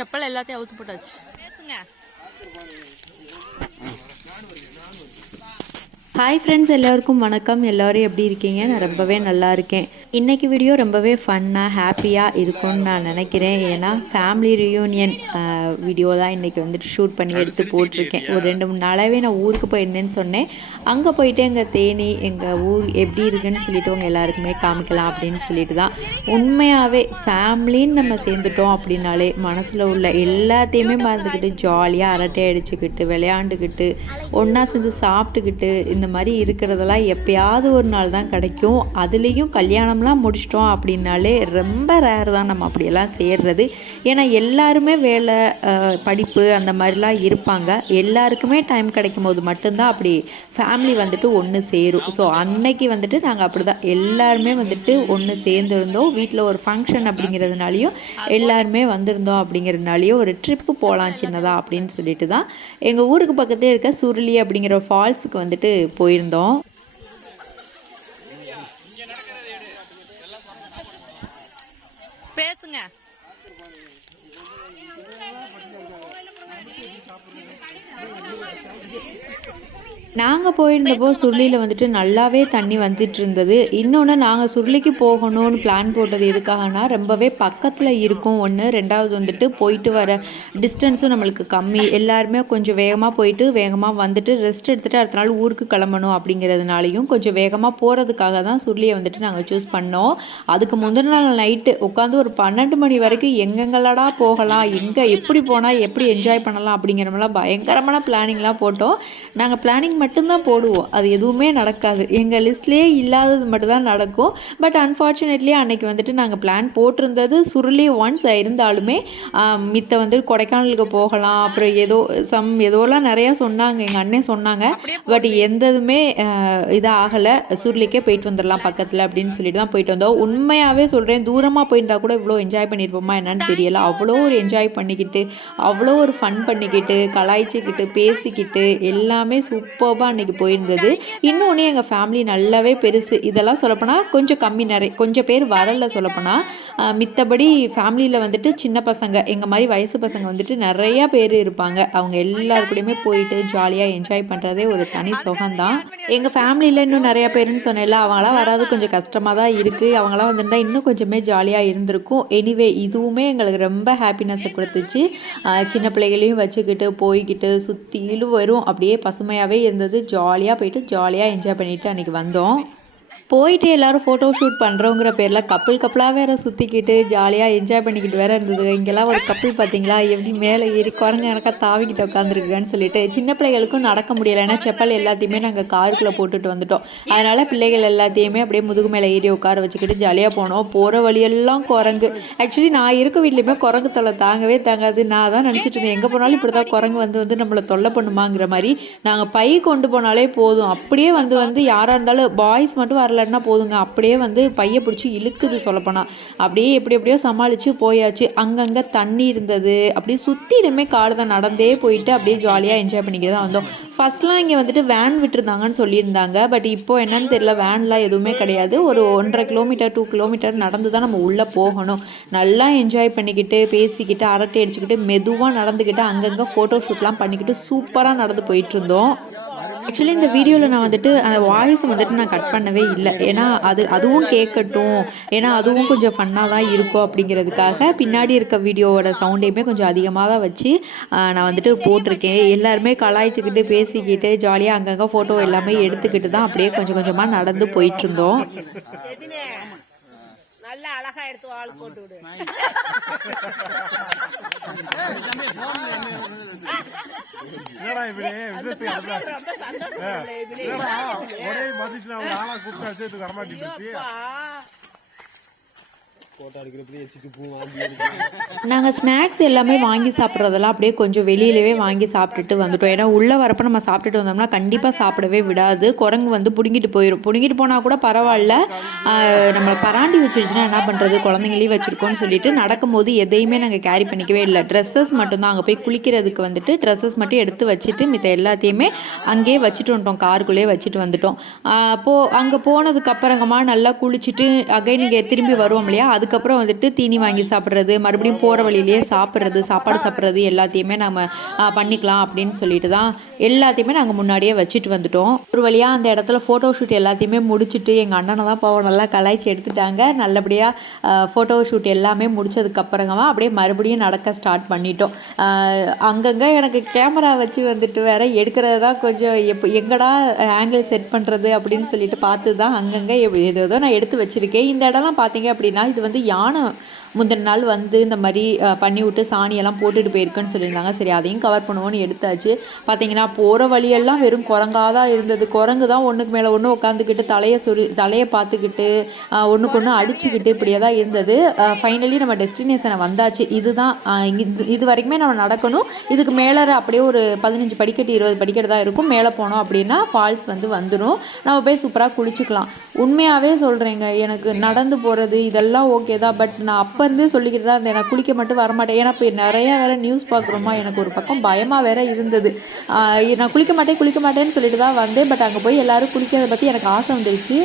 செப்பல் எல்லாத்தையும் அவுத்து போட்டாச்சு. பேசுங்க. ஹாய் ஃப்ரெண்ட்ஸ், எல்லோருக்கும் வணக்கம். எல்லோரும் எப்படி இருக்கீங்க? நான் ரொம்பவே நல்லா இருக்கேன். இன்றைக்கி வீடியோ ரொம்பவே ஃபன்னாக ஹாப்பியாக இருக்கும்னு நான் நினைக்கிறேன். ஏன்னா ஃபேமிலி ரியூனியன் வீடியோ தான் இன்றைக்கி வந்துட்டு ஷூட் பண்ணி எடுத்து போட்டிருக்கேன். ஒரு 2-3 நாளாகவே நான் ஊருக்கு போயிருந்தேன்னு சொன்னேன். அங்கே போயிட்டு எங்கள் தேனி எங்கள் ஊர் எப்படி இருக்குன்னு சொல்லிட்டு உங்கள் எல்லாருக்குமே காமிக்கலாம் அப்படின்னு சொல்லிட்டு தான். உண்மையாகவே ஃபேமிலின்னு நம்ம சேர்ந்துட்டோம் அப்படின்னாலே மனசில் உள்ள எல்லாத்தையுமே மறந்துக்கிட்டு ஜாலியாக அரட்டை அடிச்சுக்கிட்டு விளையாண்டுக்கிட்டு ஒன்றா சேர்ந்து சாப்பிட்டுக்கிட்டு இந்த மாதிரி இருக்கிறதெல்லாம் எப்பயாவது ஒரு நாள் தான் கிடைக்கும். அதுலேயும் கல்யாணம்லாம் முடிச்சிட்டோம் அப்படின்னாலே ரொம்ப ரேர் தான் நம்ம அப்படியெல்லாம் சேர்றது. ஏன்னா எல்லாருமே வேலை படிப்பு அந்த மாதிரிலாம் இருப்பாங்க. எல்லாருக்குமே டைம் கிடைக்கும் போது மட்டும்தான் அப்படி ஃபேமிலி வந்துட்டு ஒன்று சேரும். ஸோ அன்னைக்கு வந்துட்டு நாங்கள் அப்படி தான் எல்லாருமே வந்துட்டு ஒன்று சேர்ந்துருந்தோம். வீட்டில் ஒரு ஃபங்க்ஷன் அப்படிங்கிறதுனாலையும் எல்லாருமே வந்திருந்தோம் அப்படிங்கிறதுனாலையும் ஒரு ட்ரிப்பு போகலாம் சின்னதாக அப்படின்னு சொல்லிட்டு தான் எங்கள் ஊருக்கு பக்கத்தில் இருக்க சுருளி அப்படிங்கிற ஃபால்ஸுக்கு வந்துட்டு போயிருந்தோம். பேசுங்க. நாங்கள் போயிருந்தப்போ சுருளியில் வந்துட்டு நல்லாவே தண்ணி வந்துட்டு இருந்தது. இன்னொன்று நாங்கள் சுருளிக்கு போகணும்னு பிளான் போட்டது எதுக்காகனா ரொம்பவே பக்கத்தில் இருக்கும் ஒன்று. ரெண்டாவது வந்துட்டு போயிட்டு வர டிஸ்டன்ஸும் நம்மளுக்கு கம்மி. எல்லாருமே கொஞ்சம் வேகமாக போயிட்டு வேகமாக வந்துட்டு ரெஸ்ட் எடுத்துகிட்டு அடுத்த நாள் ஊருக்கு கிளம்பணும் அப்படிங்கிறதுனாலையும் கொஞ்சம் வேகமாக போகிறதுக்காக தான் சுருளியை வந்துட்டு நாங்கள் சூஸ் பண்ணோம். அதுக்கு முந்தின நாள் நைட்டு உட்காந்து ஒரு 12 மணி வரைக்கும் எங்கெங்கலடா போகலாம், எங்கே எப்படி போனால் எப்படி என்ஜாய் பண்ணலாம் அப்படிங்கிறமெல்லாம் பயங்கரமான பிளானிங்லாம் போட்டோம். நாங்கள் பிளானிங் மட்டும்தான் போடுவோம், அது எதுவுமே நடக்காது. எங்கள் லிஸ்ட்லேயே இல்லாதது மட்டும்தான் நடக்கும். பட் அன்ஃபார்ச்சுனேட்லி அன்றைக்கி வந்துட்டு நாங்கள் பிளான் போட்டிருந்தது சுருளி ஒன்ஸ் இருந்தாலுமே மித்த வந்து கொடைக்கானலுக்கு போகலாம், அப்புறம் ஏதோலாம் நிறையா சொன்னாங்க, எங்கள் அண்ணன் சொன்னாங்க. பட் எந்ததுமே இதாக ஆகலை. சுருளிக்கே போயிட்டு வந்துடலாம் பக்கத்தில் அப்படின்னு சொல்லிட்டு தான் போயிட்டு வந்தோம். உண்மையாகவே சொல்கிறேன், தூரமாக போயிருந்தா கூட இவ்வளோ என்ஜாய் பண்ணியிருப்போமா என்னன்னு தெரியலை. அவ்வளோ ஒரு என்ஜாய் பண்ணிக்கிட்டு அவ்வளோ ஒரு ஃபன் பண்ணிக்கிட்டு கலாய்ச்சிக்கிட்டு பேசிக்கிட்டு எல்லாமே சூப்பராக அன்றைக்கி போயிருந்தது. இன்னொன்று எங்கள் ஃபேமிலி நல்லாவே பெருசு. இதெல்லாம் சொல்லப்போனால் கொஞ்சம் பேர் வரல சொல்லப்போனால். மித்தபடி ஃபேமிலியில் வந்துட்டு சின்ன பசங்க எங்கள் மாதிரி வயசு பசங்க வந்துட்டு நிறையா பேர் இருப்பாங்க. அவங்க எல்லாருக்கூடையுமே போயிட்டு ஜாலியாக என்ஜாய் பண்ணுறதே ஒரு தனி சுகம்தான். எங்கள் ஃபேமிலியில் இன்னும் நிறையா பேருன்னு சொன்னேன்ல, அவங்களாம் வராது கொஞ்சம் கஷ்டமாக தான் இருக்குது. அவங்களாம் வந்திருந்தால் இன்னும் கொஞ்சமே ஜாலியாக இருந்திருக்கும். எனிவே இதுவுமே எங்களுக்கு ரொம்ப ஹாப்பினஸை கொடுத்துச்சு. சின்ன பிள்ளைகளையும் வச்சுக்கிட்டு போய்கிட்டு சுற்றிலும் வரும் அப்படியே பசுமையாகவே இருந்தது. ஜாலியாக போயிட்டு ஜாலியாக என்ஜாய் பண்ணிவிட்டு அன்றைக்கி வந்தோம். போயிட்டு எல்லோரும் ஃபோட்டோ ஷூட் பண்ணுறோங்கிற பேரில் கப்பலாக வேறு சுற்றிக்கிட்டு ஜாலியாக என்ஜாய் பண்ணிக்கிட்டு வேறு இருந்தது. இங்கெல்லாம் ஒரு கப்பல் பார்த்தீங்களா எப்படி மேலே ஏறி குரங்கு எனக்கா தாவிக்கிட்டு உட்காந்துருக்குன்னு சொல்லிட்டு. சின்ன பிள்ளைகளுக்கும் நடக்க முடியலை, ஏன்னா செப்பல் எல்லாத்தையுமே நாங்கள் காருக்குள்ளே போட்டுட்டு வந்துட்டோம். அதனால் பிள்ளைகள் எல்லாத்தையுமே அப்படியே முதுகு மேலே ஏறி உட்கார வச்சுக்கிட்டு ஜாலியாக போனோம். போகிற வழியெல்லாம் குரங்கு. ஆக்சுவலி நான் இருக்க வீட்லேயுமே குரங்கு தொல்லை தாங்கவே தாங்காது. நான் தான் நினச்சிட்டு இருந்தேன், எங்கே போனாலும் இப்படி தான் குரங்கு வந்து நம்மளை தொல்லை பண்ணுமாங்கிற மாதிரி. நாங்கள் பை கொண்டு போனாலே போதும், அப்படியே வந்து யாராக இருந்தாலும் பாய்ஸ் மட்டும் வரல போதுங்க, அப்படியே வந்து பைய பிடிச்சி இழுக்குது சொல்லப்போனால். அப்படியே எப்படியோ சமாளித்து போயாச்சு. அங்கங்கே தண்ணி இருந்தது. அப்படியே சுற்றிலுமே காடு தான். நடந்தே போயிட்டு அப்படியே ஜாலியாக என்ஜாய் பண்ணிக்கிட்டு தான் வந்தோம். ஃபஸ்ட்லாம் இங்கே வந்துட்டு வேன் விட்டுருந்தாங்கன்னு சொல்லியிருந்தாங்க. பட் இப்போது என்னன்னு தெரியல, வேன்லாம் எதுவுமே கிடையாது. ஒரு 1.5 கிலோமீட்டர் 2 கிலோமீட்டர் நடந்து தான் நம்ம உள்ளே போகணும். நல்லா என்ஜாய் பண்ணிக்கிட்டு பேசிக்கிட்டு அரட்டை அடிச்சுக்கிட்டு மெதுவாக நடந்துக்கிட்டு அங்கங்கே ஃபோட்டோ ஷூட்லாம் பண்ணிக்கிட்டு சூப்பராக நடந்து போயிட்டு இருந்தோம். ஆக்சுவலி இந்த வீடியோவில் நான் வந்துட்டு அந்த வாய்ஸ் வந்துட்டு நான் கட் பண்ணவே இல்லை. ஏன்னா அதுவும் கேட்கட்டும், ஏன்னா அதுவும் கொஞ்சம் ஃபன்னாக தான் இருக்கும் அப்படிங்கிறதுக்காக பின்னாடி இருக்க வீடியோவோட சவுண்டையுமே கொஞ்சம் அதிகமாக தான் வச்சு நான் வந்துட்டு போட்டிருக்கேன். எல்லாருமே கலாய்ச்சிக்கிட்டு பேசிக்கிட்டு ஜாலியாக அங்கங்கே ஃபோட்டோ எல்லாமே எடுத்துக்கிட்டு தான் அப்படியே கொஞ்சம் கொஞ்சமாக நடந்து போயிட்டுருந்தோம். நல்லா அழகா எடுத்து ஆள் போட்டு விடு. என்னடா இப்படி விசேஷத்துக்கு ஒரே மதிச்சு ஆளா கூப்பிட்டு விசேஷத்துக்கு வரமாட்டேங்குச்சு. நாங்கள் ஸ்நாக்ஸ் எல்லாமே வாங்கி சாப்பிட்றதெல்லாம் அப்படியே கொஞ்சம் வெளியிலவே வாங்கி சாப்பிட்டுட்டு வந்துட்டோம். ஏன்னா உள்ளே வரப்போ நம்ம சாப்பிட்டுட்டு வந்தோம்னா கண்டிப்பாக சாப்பிடவே விடாது. குரங்கு வந்து பிடுங்கிட்டு போயிடும். பிடுங்கிட்டு போனால் கூட பரவாயில்ல, நம்மளை பராண்டி வச்சிருச்சுன்னா என்ன பண்ணுறது, குழந்தைங்களையும் வச்சுருக்கோன்னு சொல்லிட்டு நடக்கும்போது எதையுமே நாங்கள் கேரி பண்ணிக்கவே இல்லை. ட்ரெஸ்ஸஸ் மட்டும்தான் அங்கே போய் குளிக்கிறதுக்கு வந்துட்டு ட்ரெஸ்ஸஸ் மட்டும் எடுத்து வச்சுட்டு மித்த எல்லாத்தையுமே அங்கேயே வச்சுட்டு வந்துட்டோம், காருக்குள்ளேயே வச்சுட்டு வந்துட்டோம். அங்கே போனதுக்கு அப்புறமா நல்லா குளிச்சுட்டு அகைன் இங்கே திரும்பி வருவோம் இல்லையா, அதுக்கு அதுக்கப்புறம் வந்துட்டு தீனி வாங்கி சாப்பிட்றது, மறுபடியும் போகிற வழியிலேயே சாப்பிட்றது, சாப்பாடு சாப்பிட்றது எல்லாத்தையுமே நம்ம பண்ணிக்கலாம் அப்படின்னு சொல்லிட்டு தான் எல்லாத்தையுமே நாங்கள் முன்னாடியே வச்சுட்டு வந்துட்டோம். ஒரு வழியாக அந்த இடத்துல ஃபோட்டோ ஷூட் எல்லாத்தையுமே முடிச்சுட்டு எங்கள் அண்ணனை தான் பாவம் நல்லா கலாய்ச்சி எடுத்துட்டாங்க. நல்லபடியாக ஃபோட்டோ ஷூட் எல்லாமே முடிச்சதுக்கப்புறமா அப்படியே மறுபடியும் நடக்க ஸ்டார்ட் பண்ணிட்டோம். அங்கங்கே எனக்கு கேமரா வச்சு வந்துட்டு வேற எடுக்கிறது தான் கொஞ்சம் எங்கடா ஆங்கிள் செட் பண்ணுறது அப்படின்னு சொல்லிட்டு பார்த்து தான் அங்கங்கே ஏதோ நான் எடுத்து வச்சுருக்கேன். இந்த இடம்லாம் பார்த்தீங்க அப்படின்னா இது வந்து யானை முந்தின நாள் வந்து இந்த மாதிரி பண்ணி விட்டு சாணியெல்லாம் போட்டுட்டு போயிருக்குன்னு சொல்லியிருந்தாங்க. சரி அதையும் கவர் பண்ணுவோன்னு எடுத்தாச்சு. பார்த்தீங்கன்னா போகிற வழியெல்லாம் வெறும் குரங்காக தான் இருந்தது. குரங்கு தான் ஒன்றுக்கு மேலே ஒன்று உட்காந்துக்கிட்டு தலையை பார்த்துக்கிட்டு ஒன்றுக்கு ஒன்று அடிச்சுக்கிட்டு இப்படியே தான் இருந்தது. ஃபைனலி நம்ம டெஸ்டினேஷனை வந்தாச்சு. இதுதான் இது வரைக்குமே நம்ம நடக்கணும். இதுக்கு மேலே அப்படியே ஒரு 15 படிக்கட்டு 20 படிக்கட்டு தான் இருக்கும். மேலே போனோம் அப்படின்னா ஃபால்ஸ் வந்துடும். நம்ம போய் சூப்பராக குளிச்சுக்கலாம். உண்மையாகவே சொல்கிறேங்க, எனக்கு நடந்து போகிறது இதெல்லாம் ஓகே தான். பட் நான் அப்போ இருந்தே சொல்லிக்கிட்டு தான் இருந்தேன், நான் குளிக்க மட்டும் வரமாட்டேன். ஏன்னா இப்போ நிறையா வேறு நியூஸ் பார்க்குறோமா, எனக்கு ஒரு பக்கம் பயமாக வேற இருந்தது. நான் குளிக்க மாட்டேன்னு சொல்லிட்டு தான் வந்தேன். பட் அங்கே போய் எல்லோரும் குளிக்கிறத பற்றி எனக்கு ஆசை வந்துடுச்சு.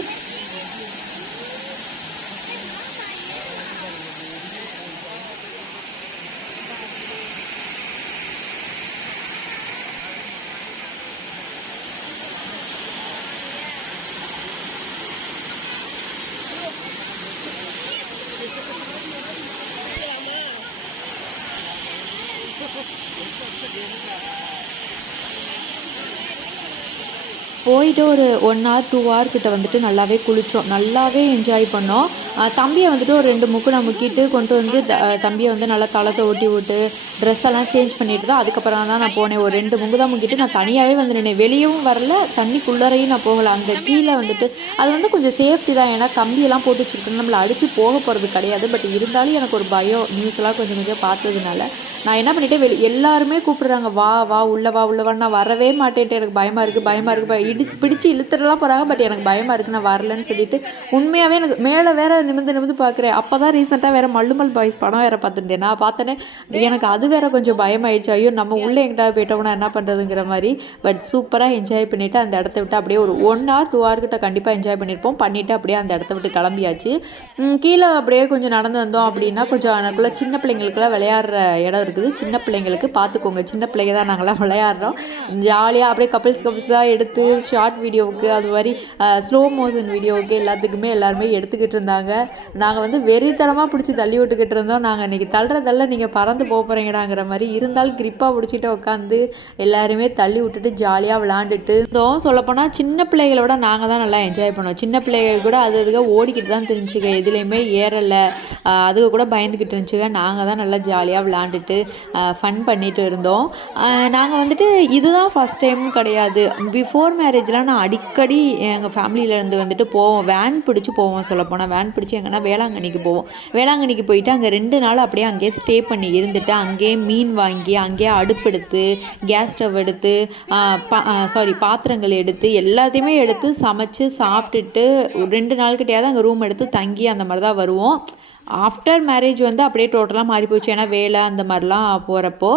போயிட்டு ஒரு 1 hour 2 hour கிட்ட வந்துட்டு நல்லாவே குளித்தோம். நல்லாவே என்ஜாய் பண்ணோம். தம்பியை வந்துட்டு ஒரு 2 முக்கு நான் முக்கிட்டு கொண்டு வந்து தம்பியை வந்து நல்லா தளத்தை ஓட்டி விட்டு ட்ரெஸ் எல்லாம் சேஞ்ச் பண்ணிட்டு தான் அதுக்கப்புறம் தான் நான் போனேன். ஒரு 2 முக்கு தான் முக்கிட்டு நான் தனியாகவே வந்து நின்னேன். வெளியவும் வரல, தண்ணிக்குள்ளரையும் நான் போகலை. அந்த கீழே வந்துட்டு அது வந்து கொஞ்சம் சேஃப்டி தான். ஏன்னா கம்பியெல்லாம் போட்டு வச்சுருக்கணும், நம்மளை அடித்து போக போகிறது கிடையாது. பட் இருந்தாலும் எனக்கு ஒரு பயம், நியூஸ்லாம் கொஞ்சம் பார்த்ததுனால நான் என்ன பண்ணிட்டேன், எல்லாருமே கூப்பிடுறாங்க, வா வா உள்ளே வா நான் வரவே மாட்டேன்ட்டு. எனக்கு பயமாக இருக்குது பிடிச்சி இழுத்துடலாம் போகிறாங்க. பட் எனக்கு பயமாக இருக்குது, நான் வரலன்னு சொல்லிட்டு உண்மையாகவே எனக்கு மேலே வேற நிமிந்து பார்க்குறேன். அப்போ தான் ரீசெண்டாக வேறு மல்லுமல் பாய்ஸ் படம் வேறு பார்த்துருந்தேன். நான் பார்த்தேனே எனக்கு அது வேறு கொஞ்சம் பயமாயிடுச்சு. ஐயோ நம்ம உள்ளே எங்கிட்ட போயிட்டோம்னா என்ன பண்ணுறதுங்கிற மாதிரி. பட் சூப்பராக என்ஜாய் பண்ணிவிட்டு அந்த இடத்த விட்டு அப்படியே ஒரு 1 hour 2 hour கிட்ட கண்டிப்பாக என்ஜாய் பண்ணியிருப்போம். பண்ணிவிட்டு அப்படியே அந்த இடத்த விட்டு கிளம்பியாச்சு. கீழே அப்படியே கொஞ்சம் நடந்து வந்தோம் அப்படின்னா கொஞ்சம் எனக்குள்ளே சின்ன பிள்ளைங்களுக்குலாம் விளையாடுற இடம் இருக்குது. சின்ன பிள்ளைங்களுக்கு பார்த்துக்கோங்க, சின்ன பிள்ளைங்க தான் நாங்களாம் விளையாடுறோம். ஜாலியாக அப்படியே கப்பிள்ஸாக எடுத்து ஷார்ட் வீடியோவுக்கு அது மாதிரி ஸ்லோ மோஷன் வீடியோவுக்கு எல்லாத்துக்குமே எல்லாருமே எடுத்துக்கிட்டு இருந்தாங்க. நாங்கள் வந்து வெறித்தனமாக பிடிச்சி தள்ளி விட்டுக்கிட்டு இருந்தோம். நாங்கள் இன்றைக்கி தள்ளுறதெல்லாம் நீங்கள் பறந்து போகிறீங்கடாங்கிற மாதிரி. இருந்தாலும் கிரிப்பாக பிடிச்சிட்டு உட்காந்து எல்லாருமே தள்ளி விட்டுட்டு ஜாலியாக விளாண்டுட்டு இருந்தோம். சொல்லப்போனால் சின்ன பிள்ளைகளோட நாங்கள் தான் நல்லா என்ஜாய் பண்ணோம். சின்ன பிள்ளைகள் கூட அதுக்கு ஓடிக்கிட்டு தான் தெரிஞ்சுக்க, எதுலேயுமே ஏறலை, அதுக்கு கூட பயந்துக்கிட்டு இருந்துச்சுங்க. நாங்கள் தான் நல்லா ஜாலியாக விளாண்டுட்டு ஃபன் பண்ணிட்டு இருந்தோம். நாங்கள் வந்துட்டு இதுதான் ஃபஸ்ட் டைமும் கிடையாது. பிஃபோர் மேரேஜ்லாம் நான் அடிக்கடி எங்கள் ஃபேமிலியிலேருந்து வந்துட்டு போவோம், வேன் பிடிச்சி போவோம். சொல்லப்போனால் வேன் பிடிச்சி எங்கன்னா வேளாங்கண்ணிக்கு போவோம். வேளாங்கண்ணிக்கு போயிட்டு அங்கே 2 நாள் அப்படியே அங்கேயே ஸ்டே பண்ணி இருந்துட்டு அங்கேயே மீன் வாங்கி அங்கேயே அடுப்பெடுத்து கேஸ் ஸ்டவ் எடுத்து பாத்திரங்கள் எடுத்து எல்லாத்தையுமே எடுத்து சமைச்சு சாப்பிட்டுட்டு 2 நாள் கிட்டையாவது அங்கே ரூம் எடுத்து தங்கி அந்த மாதிரி தான் வருவோம். ஆஃப்டர் மேரேஜ் வந்து அப்படியே டோட்டலாக மாறி போச்சு. ஏன்னா வேலை அந்த மாதிரிலாம் போகிறப்போ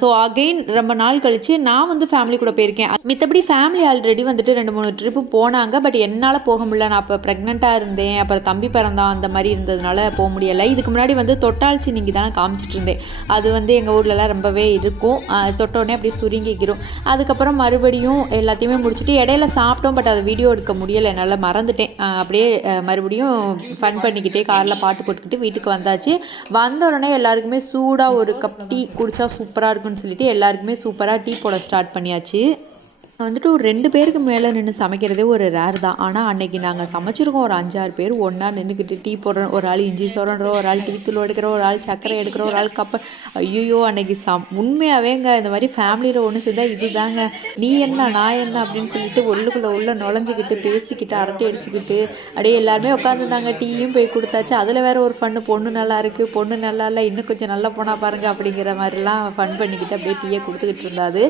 ஸோ அகெயின் ரொம்ப நாள் கழித்து நான் வந்து ஃபேமிலி கூட போயிருக்கேன். மித்தபடி ஃபேமிலி ஆல்ரெடி வந்துட்டு 2-3 ட்ரிப்பு போனாங்க. பட் என்னால் போக முடியல, நான் அப்போ ப்ரெக்னெண்ட்டாக இருந்தேன், அப்புறம் தம்பி பிறந்தான், அந்த மாதிரி இருந்ததுனால போக முடியலை. இதுக்கு முன்னாடி வந்து தொட்டாழ்ச்சி நீங்கள் தானே காமிச்சிட்டு இருந்தேன். அது வந்து எங்கள் ஊர்லலாம் ரொம்பவே இருக்கும், தொட்டோடனே அப்படியே சுருங்கிக்கிறோம். அதுக்கப்புறம் மறுபடியும் எல்லாத்தையுமே முடிச்சுட்டு இடையில சாப்பிட்டோம். பட் அதை வீடியோ எடுக்க முடியலை, என்னால் மறந்துட்டேன். அப்படியே மறுபடியும் ஃபன் பண்ணிக்கிட்டே காரில் பாட்டு போட்டு வீட்டுக்கு வந்தாச்சு. வந்த உடனே எல்லாருக்குமே சூடாக ஒரு கப் டீ குடித்தா சூப்பராக இருக்குன்னு சொல்லிட்டு எல்லாருக்குமே சூப்பராக டீ போட ஸ்டார்ட் பண்ணியாச்சு. வந்துட்டு ஒரு 2 பேருக்கு மேலே நின்று சமைக்கிறதே ஒரு ரேர் தான். ஆனால் அன்றைக்கி நாங்கள் சமைச்சிருக்கோம். ஒரு 5-6 பேர் ஒன்றா நின்றுக்கிட்டு டீ போடுறோம். ஒரு ஆள் இஞ்சி சோறன்றோம், ஒரு ஆள் டீ தூள் எடுக்கிறோம், ஒரு ஆள் சர்க்கரை எடுக்கிறோம், ஒரு ஆள் கப்பை. ஐயோ அன்றைக்கி உண்மையாகவேங்க இந்த மாதிரி ஃபேமிலியில் ஒன்று சேர்ந்தால் இது தாங்க, நீ என்ன நான் என்ன அப்படின்னு சொல்லிட்டு உள்ளே நுழைஞ்சிக்கிட்டு பேசிக்கிட்டு அரட்டை அடிச்சுக்கிட்டு அப்படியே எல்லாருமே உட்காந்துருந்தாங்க. டீயும் போய் கொடுத்தாச்சு. அதில் வேறு ஒரு ஃபன்னு, பொண்ணு நல்லா இருக்குது, பொண்ணு நல்லா இல்லை, இன்னும் கொஞ்சம் நல்லா போனால் பாருங்கள் அப்படிங்கிற மாதிரிலாம் ஃபன் பண்ணிக்கிட்டு அப்படியே டீயை கொடுத்துக்கிட்டு இருந்தாது.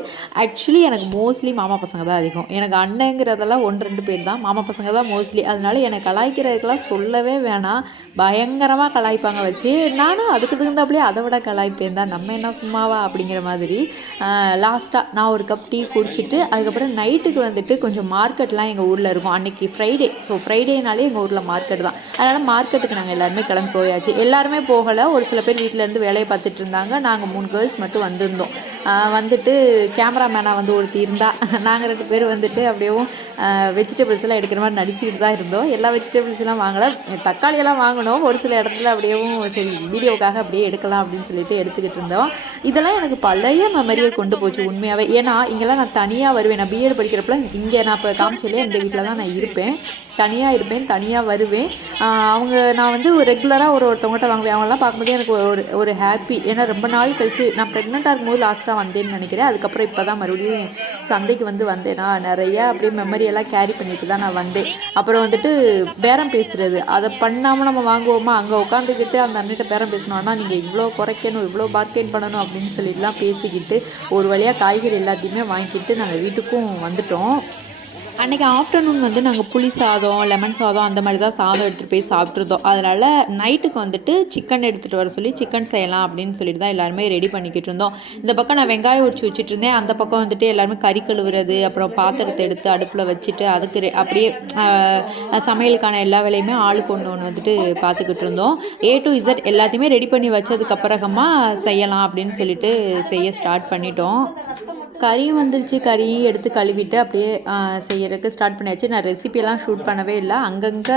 ஆக்சுவலி எனக்கு மோஸ்ட்லி மாமா பசங்க தான் அதிகம். எனக்கு அண்ணங்கிறதெல்லாம் 1-2 பேர் தான், மாமா பசங்க தான் மோஸ்ட்லி. அதனால என்னை கலாய்க்கிறதுக்கெல்லாம் சொல்லவே வேணாம், பயங்கரமாக கலாய்ப்பாங்க வச்சு. நானும் அதுக்கு தகுந்தாப்புலேயே அதை விட கலாய்ப்பேன் தான், நம்ம என்ன சும்மாவா அப்படிங்கிற மாதிரி. லாஸ்ட்டாக நான் ஒரு கப் டீ குடிச்சிட்டு அதுக்கப்புறம் நைட்டுக்கு வந்துட்டு கொஞ்சம் மார்க்கெட்லாம் எங்கள் ஊரில் இருக்கும். அன்றைக்கி ஃப்ரைடே, ஸோ ஃப்ரைடேனாலே எங்கள் ஊரில் மார்க்கெட் தான். அதனால் மார்க்கெட்டுக்கு நாங்கள் எல்லாருமே கிளம்பி போயாச்சு. எல்லாருமே போகலை, ஒரு சில பேர் வீட்டிலேருந்து வேலையை பார்த்துட்டு இருந்தாங்க. நாங்கள் 3 கேர்ள்ஸ் மட்டும் வந்திருந்தோம். வந்துட்டு கேமராமேனாக வந்து ஒருத்தி இருந்தா, நாங்கள் 2 பேர் வந்துட்டு அப்படியேவும் வெஜிடபிள்ஸ் எல்லாம் எடுக்கிற மாதிரி நடிச்சுக்கிட்டு தான் இருந்தோம். எல்லா வெஜிடபிள்ஸ்லாம் வாங்கலை, தக்காளியெல்லாம் வாங்கினோம். ஒரு சில இடத்துல அப்படியேவும் சரி வீடியோவுக்காக அப்படியே எடுக்கலாம் அப்படின்னு சொல்லிட்டு எடுத்துக்கிட்டு இருந்தோம். இதெல்லாம் எனக்கு பழைய மெமரியை கொண்டு போச்சு உண்மையாகவே. ஏன்னா இங்கெல்லாம் நான் தனியாக வருவேன். நான் பிஎட் படிக்கிறப்பல இங்கே நான் இப்போ காமிச்சலே இந்த வீட்டில் தான் நான் இருப்பேன், தனியாக இருப்பேன், தனியாக வருவேன். நான் வந்து ரெகுலராக ஒருத்தவங்கள்ட்ட வாங்குவேன். அவங்களாம் பார்க்கும்போது எனக்கு ஒரு ஹாப்பி. ஏன்னா ரொம்ப நாள் கழிச்சு நான் ப்ரெக்னெண்ட்டாக இருக்கும்போது லாஸ்ட்டாக வந்தேன்னு நினைக்கிறேன். அதுக்கப்புறம் இப்போ தான் மறுபடியும் சந்தைக்கு வந்தேன்னா நிறையா அப்படியே மெமரியெல்லாம் கேரி பண்ணிட்டு தான் நான் வந்தேன். அப்புறம் வந்துட்டு பேரம் பேசுகிறது, அதை பண்ணாமல் நம்ம வாங்குவோமா, அங்கே உட்காந்துக்கிட்டு அந்த அண்ணிட்ட பேரம் பேசணும்னா நீங்கள் இவ்வளோ குறைக்கணும், இவ்வளோ பார்கெயின் பண்ணணும் அப்படின்னு சொல்லிட்டுலாம் பேசிக்கிட்டு ஒரு வழியாக காய்கறி எல்லாத்தையுமே வாங்கிக்கிட்டு நாங்கள் வீட்டுக்கும் வந்துட்டோம். அன்றைக்கி ஆஃப்டர்நூன் வந்து நாங்கள் புளி சாதம், லெமன் சாதம் அந்த மாதிரி தான் சாதம் எடுத்துகிட்டு போய் சாப்பிட்ருந்தோம். அதனால் நைட்டுக்கு வந்துட்டு சிக்கன் எடுத்துகிட்டு வர சொல்லி சிக்கன் செய்யலாம் அப்படின்னு சொல்லிட்டு தான் எல்லாருமே ரெடி பண்ணிக்கிட்டு இருந்தோம். இந்த பக்கம் நான் வெங்காயம் உரிச்சு வச்சுட்டு இருந்தேன், அந்த பக்கம் வந்துட்டு எல்லாருமே கறி கழுவுறது, அப்புறம் பாத்திரத்தை எடுத்து அடுப்பில் வச்சுட்டு அதுக்கு அப்படியே சமையலுக்கான எல்லா வேலையுமே ஆளுக்கு ஒன்று வந்துட்டு பார்த்துக்கிட்டு இருந்தோம். A to Z எல்லாத்தையுமே ரெடி பண்ணி வச்சதுக்கப்புறமா செய்யலாம் அப்படின்னு சொல்லிட்டு செய்ய ஸ்டார்ட் பண்ணிட்டோம். கறியும் வந்துருச்சு, கறியும் எடுத்து கழுவிட்டு அப்படியே செய்யறதுக்கு ஸ்டார்ட் பண்ணியாச்சு. நான் ரெசிபியெல்லாம் ஷூட் பண்ணவே இல்லை, அங்கங்கே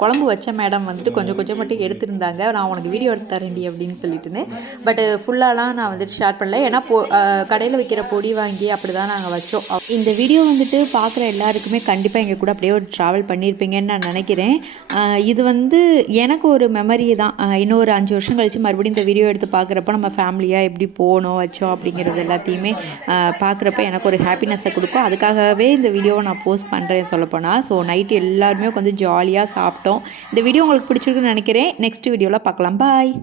குழம்பு வச்ச மேடம் வந்துட்டு கொஞ்சம் கொஞ்சம் மட்டும் எடுத்துருந்தாங்க. நான் உனக்கு வீடியோ எடுத்து தரேன்டி அப்படின்னு சொல்லிட்டுன்னு. பட் ஃபுல்லாலாம் நான் வந்துட்டு ஷேர் பண்ணல, ஏன்னா கடையில் வைக்கிற பொடி வாங்கி அப்படி தான் நாங்கள் வச்சோம். இந்த வீடியோ வந்துட்டு பார்க்குற எல்லாருக்குமே கண்டிப்பாக எங்கள் கூட அப்படியே ஒரு ட்ராவல் பண்ணியிருப்பீங்கன்னு நான் நினைக்கிறேன். இது வந்து எனக்கு ஒரு மெமரி தான். இன்னும் ஒரு 5 வருஷம் கழித்து மறுபடியும் இந்த வீடியோ எடுத்து பார்க்குறப்ப நம்ம ஃபேமிலியாக எப்படி போனோம் வச்சோம் அப்படிங்கிறது எல்லாத்தையுமே பார்க்குறப்ப எனக்கு ஒரு ஹாப்பினஸை கொடுக்கும். அதுக்காகவே இந்த வீடியோவை நான் போஸ்ட் பண்ணுறேன் சொல்லப்போனால். ஸோ நைட்டு எல்லாருமே கொஞ்சம் ஜாலியாக சாப்பிட்டோம். இந்த வீடியோ உங்களுக்கு பிடிச்சிருக்குன்னு நினைக்கிறேன். நெக்ஸ்ட் வீடியோவில் பார்க்கலாம். பாய்.